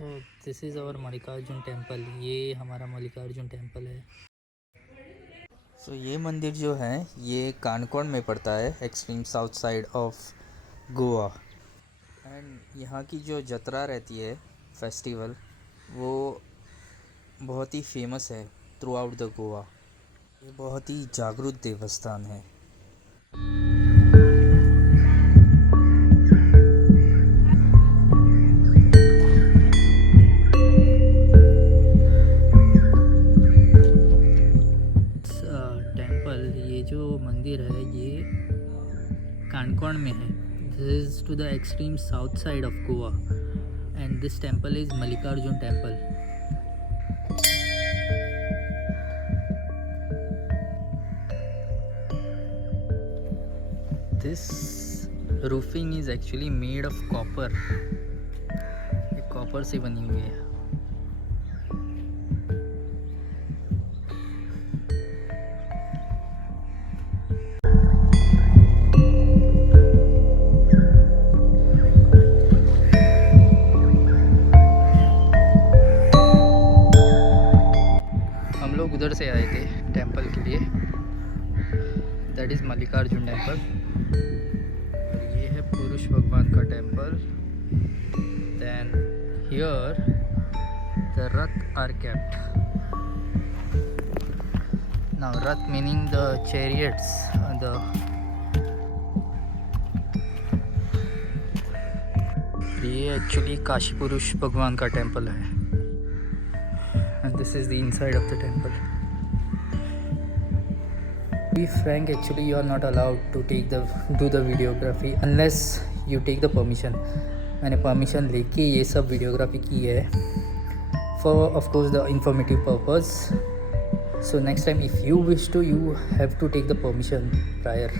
So this is our Mallikarjun temple. ये हमारा मल्लिकार्जुन टेम्पल है। सो ये मंदिर जो है ये कानकोण में पड़ता है, extreme south side of Goa. एंड यहाँ की जो जत्रा रहती है, फेस्टिवल, वो बहुत ही फेमस है थ्रू आउट द गोवा। ये बहुत ही जागरूक देवस्थान है। टेम्पल, ये जो मंदिर है ये कानकोण में है। This is to the extreme south side of Goa and this temple is Mallikarjun temple. This roofing is actually made of copper. ये कॉपर से बनी हुई है। हम लोग उधर से आए थे टेम्पल के लिए। दैट इज़ मल्लिकार्जुन टेम्पल। और ये है पुरुष भगवान का temple. Then here the Rath are kept. Now Rath meaning the chariots. ये एक्चुअली काशी पुरुष भगवान का टेम्पल है। And this is the inside of the temple. To be frank, actually you are not allowed to do the videography unless you take the permission. मैंने परमिशन लेके ये सब वीडियोग्राफी की है for of course the informative purpose. So next time if you wish to, you have to take the permission prior.